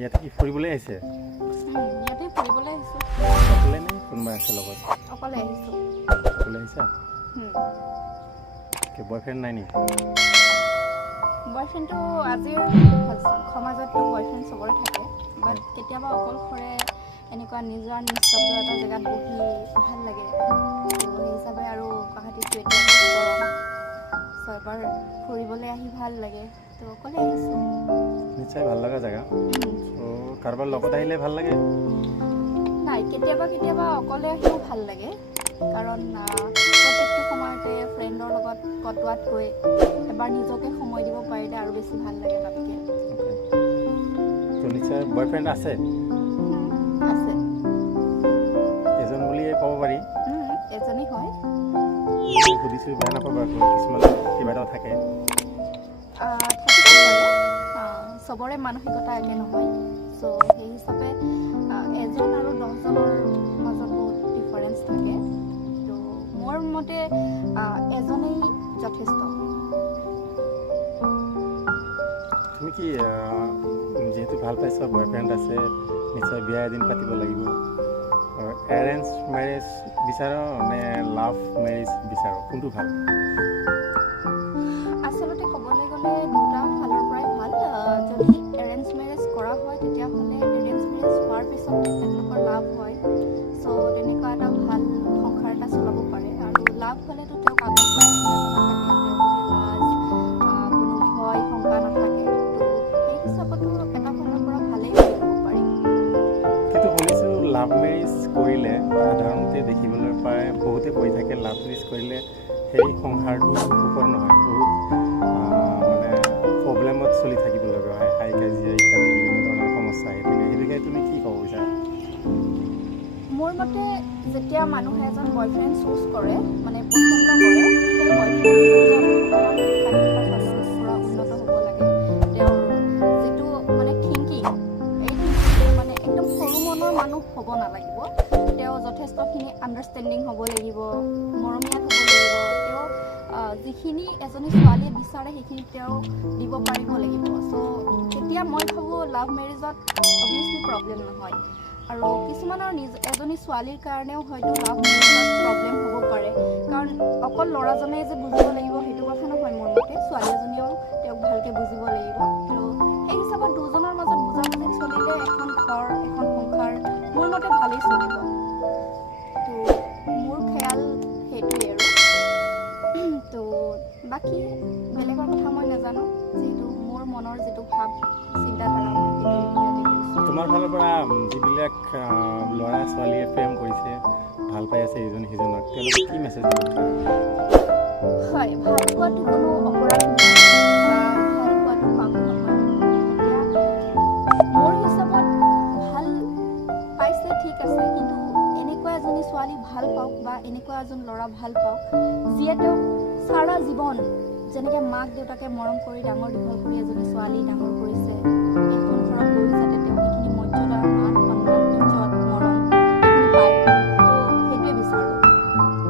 ইয়াতে কি ফুৰিবলৈ আহিছে? ইয়াতে ফুৰিবলৈ আহিছোঁ। অকলে নে কোনোবা আছে লগত? অকলে আহিছোঁ। অকলে আহিছা? বয়ফ্ৰেণ্ড নাই নেকি? বয়ফ্ৰেণ্ডটো আজিৰ সমাজততো বয়ফ্ৰেণ্ড চবৰে থাকে, বাট কেতিয়াবা অকলশৰে এনেকুৱা নিজৰ নিস্তব্ধ এটা জেগাত বহি ভাল লাগে। সেই হিচাপে আৰু গুৱাহাটীতটো এতিয়া গৰম, চ' এবাৰ ফুৰিবলৈ আহি ভাল লাগে, তো অকলে আহিছোঁ। নিশ্চয় ভাল লগা জেগা। কাৰোবাৰ লগত আহিলে ভাল লাগে? নাই, কেতিয়াবা অকলে আহিও ভাল লাগে, কাৰণ প্ৰত্যেকটো সময়তে ফ্ৰেণ্ডৰ লগত কটোৱাতকৈ এবাৰ নিজকে সময় দিব পাৰিলে আৰু বেছি ভাল লাগে তাতকৈ। নিশ্চয় বয়ফ্ৰেণ্ড আছে? আছে। এজন বুলিয়ে ক'ব পাৰি? এজনেই হয়। সুধিছোঁ, বেয়া নাপাবা, কিছুমান কিবা এটা থাকে। থাকিব পাৰে, চবৰে মানসিকতা একে নহয়, চ' সেই হিচাপে এজন আৰু 10জনৰ মাজত বহুত ডিফাৰেঞ্চ থাকে, তো মোৰ মতে এজনেই যথেষ্ট। তুমি কি যিহেতু ভাল পাইছা, বয়ফ্ৰেণ্ড আছে, নিশ্চয় বিয়া এদিন পাতিব লাগিব, এৰেঞ্জ মেৰেজ বিচাৰ নে লাভ মেৰেজ বিচাৰ, কোনটো ভাল? আচলতে ক'বলৈ গ'লে দুটা ফালৰ পৰাই ভাল। যদি এৰেঞ্জ মেৰেজ কৰা হয় তেতিয়াহ'লে এৰেঞ্জ মেৰেজ হোৱাৰ পিছত তেওঁলোকৰ লাভ হয়, চ' তেনেকুৱা এটা ভাল সংসাৰ এটা চলাব পাৰে। আৰু লাভ হ'লেতো তেওঁক আগৰ পৰাই নাথাকে, তেওঁৰ প্ৰতি লাজ, কোনো ভয় শংকা নাথাকে, তো সেই হিচাপতো এটা ফালৰ পৰা ভালেই বুলি ক'ব পাৰি। কিন্তু শুনিছোঁ লাভ মেৰেজ কৰিলে সাধাৰণতে দেখিবলৈ পায়, বহুতে কৈ থাকে লাভ মেৰেজ কৰিলে সেই সংসাৰটো সুখৰ নহয়, বহুত মানে প্ৰব্লেমত চলি থাকিব লগা হয়, হাই কাজিয়া ইত্যাদি বিভিন্ন ধৰণৰ সমস্যা আহি থাকে। সেই বিষয়ে তুমি কি ক'ব বিচাৰা? মোৰ মতে যেতিয়া মানুহে এজন বয়ফ্ৰেণ্ড চুজ কৰে, মানে পচন্দ কৰে, সেই বয়ফ্ৰেণ্ডজন অকণমান শিক্ষা ফালৰ পৰা উন্নত হ'ব লাগে। তেওঁৰ যিটো মানে থিংকিং, এই থিংকিংটো মানে একদম সৰু মনৰ মানুহ হ'ব নালাগিব। তেওঁ যথেষ্টখিনি আণ্ডাৰষ্টেণ্ডিং হ'ব লাগিব, মৰমীয়াল হ'ব লাগিব। তেওঁ যিখিনি এজনী ছোৱালীয়ে বিচাৰে সেইখিনি তেওঁ দিব পাৰিব লাগিব। চ' তেতিয়া মই ভাবোঁ লাভ মেৰেজত অভিয়াছলি প্ৰব্লেম নহয়। আৰু কিছুমানৰ এজনী ছোৱালীৰ কাৰণেও হয়তো লাভ মেৰেজত প্ৰব্লেম হ'ব পাৰে, কাৰণ অকল ল'ৰাজনে যে বুজিব লাগিব সেইটো কথা নহয়। মোৰ মতে ছোৱালী এজনীয়েও তেওঁক ভালকৈ বুজিব লাগিব। আৰু সেই হিচাপত দুজনৰ মাজত বুজাবুজি চলিলে এখন ঘৰ, এখন সংসাৰ মোৰ মতে ভালেই চলিব। তো মোৰ খেয়াল সেইটোৱেই আৰু। তো বাকী বেলেগৰ কথা মই নাজানো, যিহেতু মোৰ মনৰ যিটো ভাৱ চিন্তাধাৰা মই সেইটোৰ বিষয়তে কৈছোঁ। তোমাৰ ফালৰ পৰা যিবিলাক ল'ৰা ছোৱালীয়ে প্ৰেম কৰিছে, ভাল পাই আছে ইজনে সিজনক, তেওঁলোকে কি মেছেজ দিব বিচাৰে? হয়, ভাল পোৱাটো কোনো অপৰাধ নহয়, বা ভাল পোৱাটো পাপ নহয়। এতিয়া মোৰ হিচাপত ভাল পাইছে ঠিক আছে, কিন্তু এনেকুৱা এজনী ছোৱালী ভাল পাওক বা এনেকুৱা এজন ল'ৰা ভাল পাওক যিয়ে তেওঁক সাৰা জীৱন, যেনেকৈ মাক দেউতাকে মৰম কৰি ডাঙৰ দীঘল কৰি এজনী ছোৱালী ডাঙৰ কৰিছে, এই সংসাৰত গৈ যাতে তেওঁ সেইখিনি মৰ্যাদা, মান সন্মান, ইজ্জত, মৰম এইখিনি পায়, তো সেইটোৱে বিচাৰোঁ।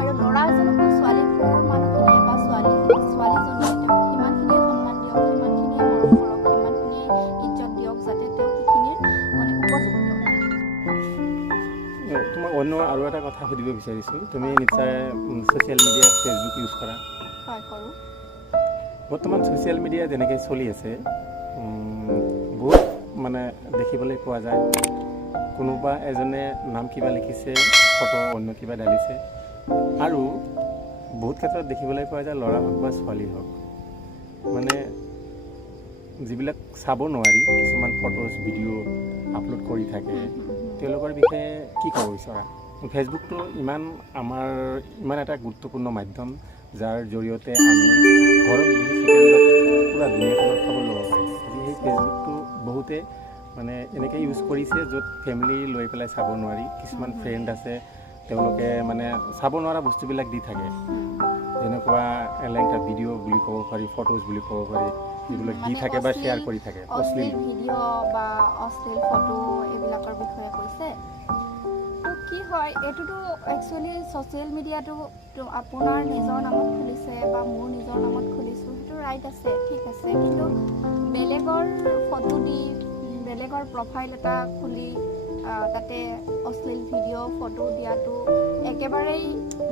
আৰু ল'ৰা এজনকো ছোৱালী ঘৰৰ মানুহখিনিয়ে বা ছোৱালীজনীয়ে তেওঁক সিমানখিনিয়ে সন্মান দিয়ক, সিমানখিনিয়ে মৰম কৰক, সিমানখিনিয়ে ইজ্জত দিয়ক, যাতে তেওঁ সেইখিনিৰ মানে উপযুক্ত। তোমাক অন্য আৰু এটা কথা সুধিব বিচাৰিছোঁ, তুমি নিশ্চয় ছ'চিয়েল মিডিয়া ফেচবুক ইউজ কৰা? হয়, কৰোঁ। বৰ্তমান ছ'চিয়েল মিডিয়া যেনেকৈ চলি আছে, বহুত মানে দেখিবলৈ পোৱা যায়, কোনোবা এজনে নাম কিবা লিখিছে, ফটো অন্য কিবা ঢালিছে, আৰু বহুত ক্ষেত্ৰত দেখিবলৈ পোৱা যায় ল'ৰা হওক বা ছোৱালী হওক, মানে যিবিলাক চাব নোৱাৰি কিছুমান ফটোজ ভিডিঅ' আপলোড কৰি থাকে, তেওঁলোকৰ বিষয়ে কি ক'ব বিচৰা? ফেচবুকটো ইমান এটা গুৰুত্বপূৰ্ণ মাধ্যম, যাৰ জৰিয়তে আমি ঘৰত বহি ছেকেণ্ডত পূৰা দুনীয়াখনৰ খবৰ ল'ব পাৰি। আজি সেই ফেচবুকটো বহুতে মানে এনেকৈ ইউজ কৰিছে য'ত ফেমিলি লৈ পেলাই চাব নোৱাৰি। কিছুমান ফ্ৰেণ্ড আছে, তেওঁলোকে মানে চাব নোৱাৰা বস্তুবিলাক দি থাকে, যেনেকুৱা এলেংটা ভিডিঅ' বুলি ক'ব পাৰি, ফটোজ বুলি ক'ব পাৰি, যিবিলাক দি থাকে বা শ্বেয়াৰ কৰি থাকে। অশ্লীল ভিডিঅ' বা অশ্লীল ফটো এইবিলাকৰ বিষয়ে কৈছে। তো কি হয়, এইটোতো একচুৱেলি ছ'চিয়েল মিডিয়াটো আপোনাৰ নিজৰ নামত খুলিছে বা মোৰ নিজৰ নামত খুলিছোঁ, সেইটো ৰাইট আছে, ঠিক আছে, কিন্তু বেলেগৰ ফটো দি বেলেগৰ প্ৰফাইল এটা খুলি তাতে অশ্লীল ভিডিঅ' ফটো দিয়াটো একেবাৰেই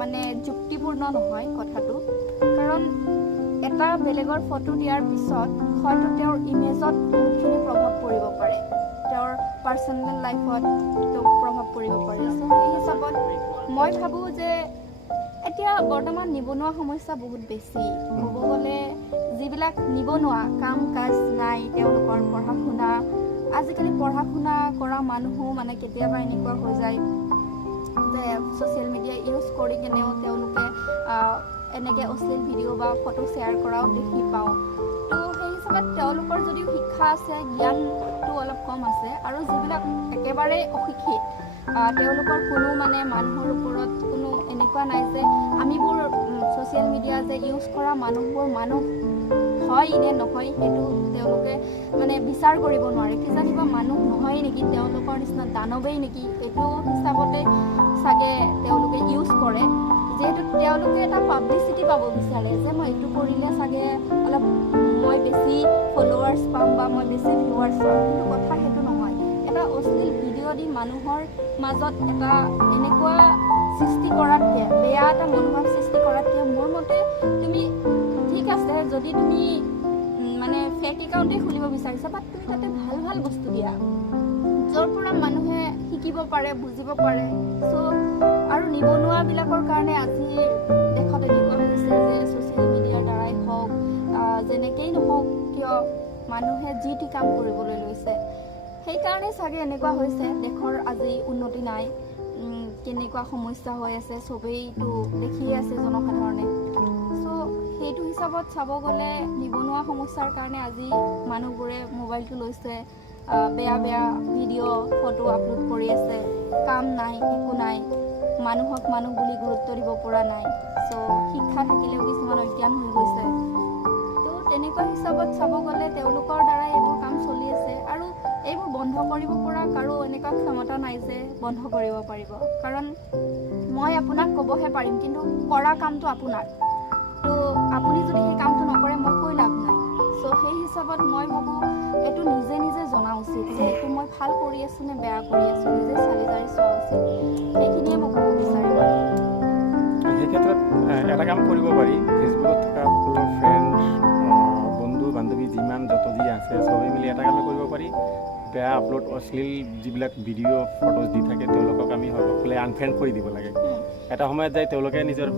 মানে যুক্তিপূৰ্ণ নহয় কথাটো। কাৰণ এটা বেলেগৰ ফটো দিয়াৰ পিছত হয়তো তেওঁৰ ইমেজত বহুতখিনি প্ৰভাৱ পৰিব পাৰে, তেওঁৰ পাৰ্চনেল লাইফত প্ৰভাৱ পৰিব পাৰে। চ' সেই হিচাপত মই ভাবোঁ যে এতিয়া বৰ্তমান নিবনুৱা সমস্যা বহুত বেছি। ক'ব গ'লে যিবিলাক নিবনুৱা, কাম কাজ নাই, তেওঁলোকৰ পঢ়া শুনা, আজিকালি পঢ়া শুনা কৰা মানুহো মানে কেতিয়াবা এনেকুৱা হৈ যায় যে ছ'চিয়েল মিডিয়া ইউজ কৰি কেনেও তেওঁলোকে এনেকৈ অশ্লীল ভিডিঅ' বা ফটো শ্বেয়াৰ কৰাও দেখি পাওঁ। তো সেই হিচাপত তেওঁলোকৰ যদিও শিক্ষা আছে, জ্ঞানটো অলপ কম আছে, আৰু যিবিলাক একেবাৰে অশিক্ষিত, তেওঁলোকৰ কোনো মানে মানুহৰ ওপৰত কোনো এনেকুৱা নাই যে আমিবোৰ ছ'চিয়েল মিডিয়া যে ইউজ কৰা মানুহবোৰ মানুহ হয় নে নহয় সেইটো তেওঁলোকে মানে বিচাৰ কৰিব নোৱাৰে। কিজানিবা মানুহ নহয় নেকি, তেওঁলোকৰ নিচিনা দানৱেই নেকি, এইটো হিচাপতে চাগে তেওঁলোকে ইউজ কৰে। যিহেতু তেওঁলোকে এটা পাব্লিচিটি পাব বিচাৰে যে মই এইটো কৰিলে চাগে অলপ মই বেছি ফলোৱাৰ্ছ পাম বা মই বেছি ভিউৱাৰ্ছ পাম, কিন্তু কথা সেইটো নহয়। এটা অশ্লীল ভিডিঅ' দি মানুহৰ মাজত এটা এনেকুৱা সৃষ্টি কৰাতকৈ, বেয়া এটা মনোভাৱ সৃষ্টি কৰাতকৈ মোৰ মতে তুমি ঠিক আছে যদি তুমি মানে ফেক একাউণ্টেই খুলিব বিচাৰিছা, বাট তুমি তাতে ভাল ভাল বস্তু দিয়া য'ৰ পৰা মানুহে শিকিব পাৰে, বুজিব পাৰে। চ' আৰু নিবনুৱাবিলাকৰ কাৰণে আজি দেশত এনেকুৱা হৈছে যে ছ'চিয়েল মিডিয়াৰ দ্বাৰাই হওক, যেনেকেই নহওক কিয় মানুহে যি টি কাম কৰিবলৈ লৈছে। সেইকাৰণে চাগে এনেকুৱা হৈছে, দেশৰ আজি উন্নতি নাই, কেনেকুৱা সমস্যা হৈ আছে চবেইতো দেখিয়ে আছে জনসাধাৰণে। চ' সেইটো হিচাপত চাব গ'লে নিবনুৱা সমস্যাৰ কাৰণে আজি মানুহবোৰে মোবাইলটো লৈছে, বেয়া বেয়া ভিডিঅ' ফটো আপলোড কৰি আছে, কাম নাই, একো নাই, মানুহক মানুহ বুলি গুৰুত্ব দিব পৰা নাই। চ' শিক্ষা থাকিলেও কিছুমান অজ্ঞান হৈ গৈছে। তো তেনেকুৱা হিচাপত চাব গ'লে তেওঁলোকৰ দ্বাৰাই এইবোৰ কাম চলি আছে, আৰু এইবোৰ বন্ধ কৰিব পৰা কাৰো এনেকুৱা ক্ষমতা নাই যে বন্ধ কৰিব পাৰিব। কাৰণ মই আপোনাক ক'বহে পাৰিম, কিন্তু কৰা কামটো আপোনাৰ। তো আপুনি যদি সেই কামটো নকৰে মই কৈ লাভ নাই। চ' সেই হিচাপত মই ভাবোঁ এইটো নিজে নিজে জনা উচিত যে এইটো মই ভাল কৰি আছোঁ নে বেয়া কৰি আছোঁ, নিজে চালি জাৰি চোৱা উচিত। সেইখিনিয়ে মই ক'ব বিচাৰিম। সেই ক্ষেত্ৰত এটা কাম কৰিব পাৰি, ফেচবুকত থকা সকলো ফ্ৰেণ্ড, বন্ধু বান্ধৱী যিমান যত যি আছে চবেই মিলি এটা কাম কৰিব পাৰি, বেয়া আপলোড অশ্লীল যিবিলাক ভিডিঅ' ফটোজ দি থাকে তেওঁলোকক আমি সকলোৱে আনফ্ৰেণ্ড কৰি দিব লাগে। এটা সময়ত যায় তেওঁলোকে নিজৰ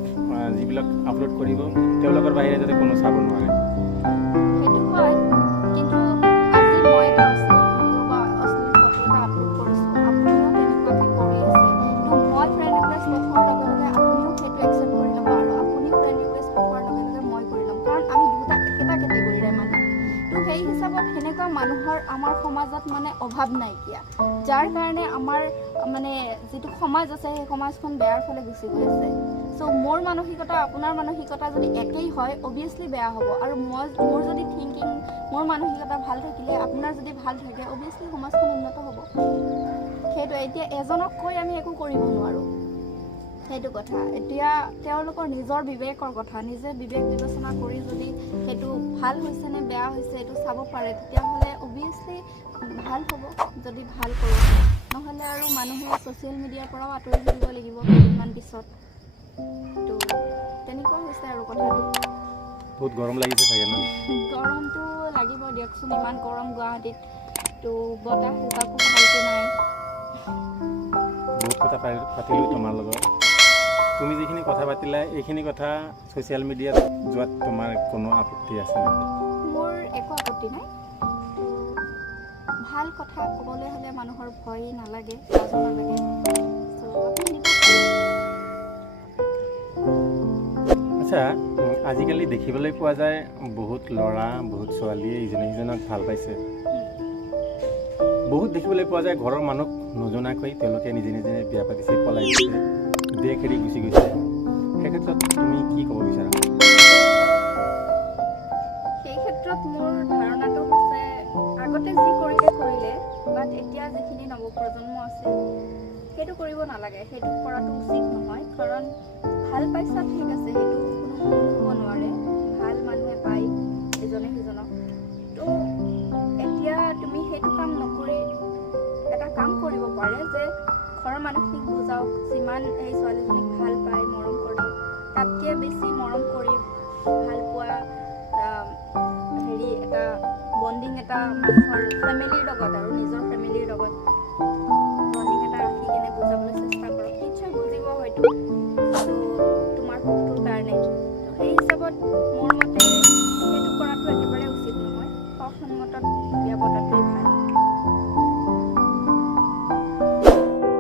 যিবিলাক আপলোড কৰিব তেওঁলোকৰ বাহিৰে যাতে কোনো চাব নোৱাৰে। সেইটো হয়, কিন্তু আজি মই এটা অশ্লীল ভিডিঅ' বা অশ্লীল ফটো এটা আপলোড কৰিছোঁ, আপুনিও তেনেকুৱাকৈ কৰি আছে, তো মই ফ্ৰেণ্ড ৰিকুৱেষ্ট পঠোৱাৰ লগে লগে আপুনিও সেইটো একচেপ্ট কৰি ল'ব, আৰু আপুনিও ফ্ৰেণ্ড ৰিকুৱেষ্ট পঠোৱাৰ লগে লগে মই কৰি ল'ম, কাৰণ আমি দুটা একেটা কেটেগৰীৰে মানুহ। তো সেই হিচাপত সেনেকুৱা মানুহৰ আমাৰ সমাজত মানে অভাৱ নাইকিয়া, যাৰ কাৰণে আমাৰ মানে যিটো সমাজ আছে সেই সমাজখন বেয়াৰ ফালে গুচি গৈ আছে। চ' মোৰ মানসিকতা আপোনাৰ মানসিকতা যদি একেই হয় অভিয়াছলি বেয়া হ'ব, আৰু মোৰ যদি থিংকিং, মোৰ মানসিকতা ভাল থাকিলে আপোনাৰ যদি ভাল থাকে অভিয়াছলি সমাজখন উন্নত হ'ব। সেইটো এতিয়া এজনক কৈ আমি একো কৰিব নোৱাৰোঁ, সেইটো কথা। এতিয়া তেওঁলোকৰ নিজৰ বিবেকৰ কথা, নিজে বিবেক বিবেচনা কৰি যদি সেইটো ভাল হৈছে নে বেয়া হৈছে এইটো চাব পাৰে, তেতিয়াহ'লে অভিয়াছলি ভাল হ'ব যদি ভাল কৰোঁ। নহ'লে আৰু মানুহে ছ'চিয়েল মিডিয়াৰ পৰাও আঁতৰি থাকিব লাগিব কেইদিনমান পিছত। তো তেনেকুৱা হৈছে আৰু কথাটো। বহুত গৰম লাগিছে চাগে ন? গৰমটো লাগিব দিয়কচোন, ইমান গৰম গুৱাহাটীত, তো বতাহ এজাকো ভালকৈ নাই। বহুত কথা পাতিলোঁ তোমাৰ লগত। তুমি যিখিনি কথা পাতিলা এইখিনি কথা ছ'চিয়েল মিডিয়াত যোৱাত তোমাৰ কোনো আপত্তি আছে নেকি? মোৰ একো আপত্তি নাই। ভাল কথা ক'বলৈ হ'লে মানুহৰ ভয় নালাগে, লাজো নালাগে। চ' আপুনি দিব পাৰে। আচ্ছা, আজিকালি দেখিবলৈ পোৱা যায় বহুত ল'ৰা বহুত ছোৱালীয়ে ইজনে সিজনক ভাল পাইছে। বহুত দেখিবলৈ পোৱা যায় ঘৰৰ মানুহক নজনাকৈ তেওঁলোকে নিজে নিজে বিয়া পাতিছে, পলাই গৈছে, দেশ এৰি গুচি গৈছে। সেই ক্ষেত্ৰত তুমি কি ক'ব বিচাৰা? সেই ক্ষেত্ৰত মোৰ ধাৰণাটো হৈছে আগতে যি কৰিলে, বাট এতিয়া যিখিনি নৱপ্ৰজন্ম আছে সেইটো কৰিব নালাগে, সেইটো কৰাটো উচিত নহয়। কাৰণ ভাল পাইছা ঠিক আছে, সেইটো কোনো ভুল হ'ব নোৱাৰে, ভাল মানুহে পায় ইজনে সিজনক। তো এতিয়া তুমি ভাবি সেইটো কাম নকৰি এটা কাম কৰিব পাৰে যে ঘৰৰ মানুহখিনিক বুজাওক, যিমান এই ছোৱালীজনীক ভাল পায় মৰম কৰি, তাতকৈ বেছি মৰম কৰি ভাল পোৱা এটা বণ্ডিং এটা মানুহৰ ফেমিলিৰ লগত আৰু নিজৰ ফেমিলিৰ লগত